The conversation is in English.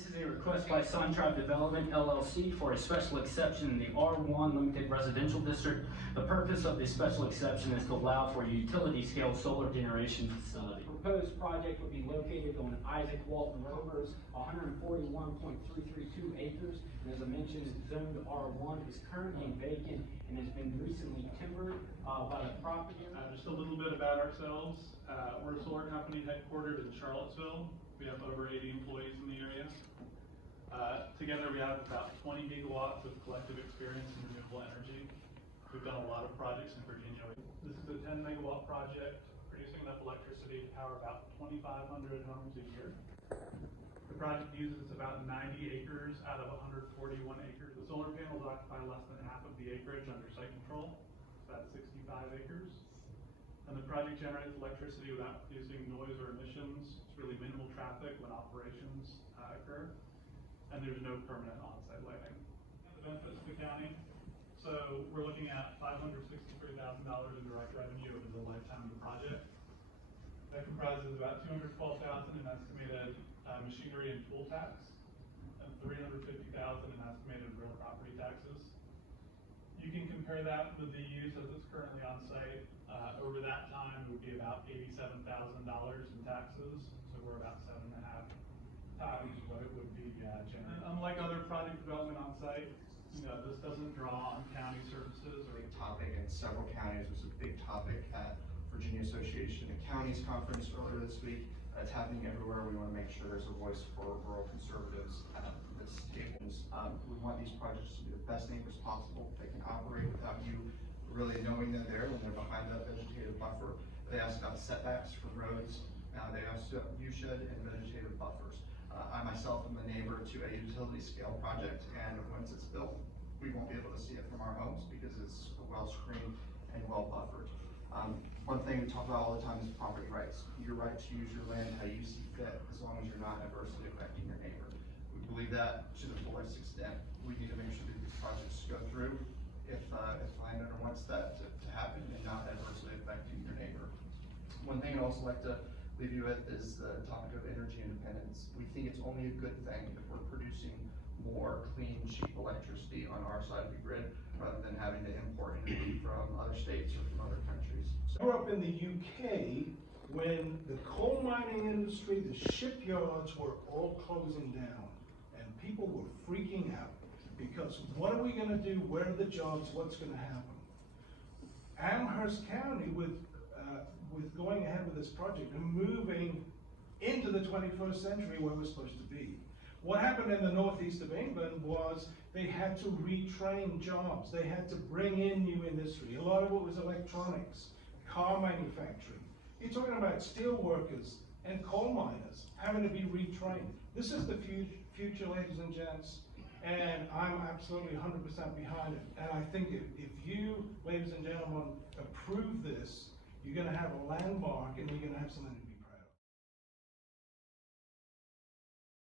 This is a request by Sun Tribe Development LLC for a special exception in the R1 Limited Residential District. The purpose of the special exception is to allow for a utility-scale solar generation facility. The proposed project would be located on Isaac Walton Rovers, 141.332 acres. And as I mentioned, it's zoned R1, is currently vacant, and has been recently timbered by the property owner. Just a little bit about ourselves. We're a solar company headquartered in Charlottesville. We have over 80 employees in the area. Together we have about 20 gigawatts of collective experience in renewable energy. We've done a lot of projects in Virginia. This is a 10 megawatt project producing enough electricity to power about 2,500 homes a year. The project uses about 90 acres out of 141 acres. The solar panels occupy less than half of the acreage under site control, about 65 acres. And the project generates electricity without producing noise or emissions. It's really minimal traffic when operations occur. And there's no permanent on-site lighting. The benefits to the county. So we're looking at $563,000 in direct revenue over the lifetime of the project. That comprises about $212,000 in estimated machinery and tool tax, and $350,000 in estimated real property taxes. You can compare that with the use as it's currently on site. Over that time, it would be about $87,000 in taxes. So we're about 7.5 times what it would be generated. Unlike other project development on site, this doesn't draw on county services or. Big topic in several counties. It was a big topic at Virginia Association of Counties conference earlier this week. It's happening everywhere. We want to make sure there's a voice for rural conservatives at this table. We want these projects to be the best neighbors possible. They can operate without you really knowing they're there when they're behind that vegetative buffer. They ask about setbacks from roads. They also viewshed and vegetative buffers. I myself am a neighbor to a utility scale project, and once it's built, we won't be able to see it from our homes because it's well screened and well buffered. One thing we talk about all the time is property rights. Your right to use your land how you see fit, as long as you're not adversely affecting your neighbor. We believe that to the fullest extent. We need to make sure that these projects go through if the landowner wants that to happen and not adversely affecting your neighbor. One thing I'd also like to leave you with is the topic of energy independence. We think it's only a good thing if we're producing more clean, cheap electricity on our side of the grid rather than having to import energy from other states or from other countries. I grew up in the UK when the coal mining industry, the shipyards were all closing down, and people were freaking out because what are we going to do? Where are the jobs? What's going to happen? Amherst County, with going ahead with this project and moving into the 21st century where we're supposed to be. What happened in the northeast of England was they had to retrain jobs. They had to bring in new industry. A lot of it was electronics, car manufacturing. You're talking about steel workers and coal miners having to be retrained. This is the future, ladies and gents, and I'm absolutely 100% behind it. And I think if you, ladies and gentlemen, approve this, you're going to have a landmark and you're going to have something to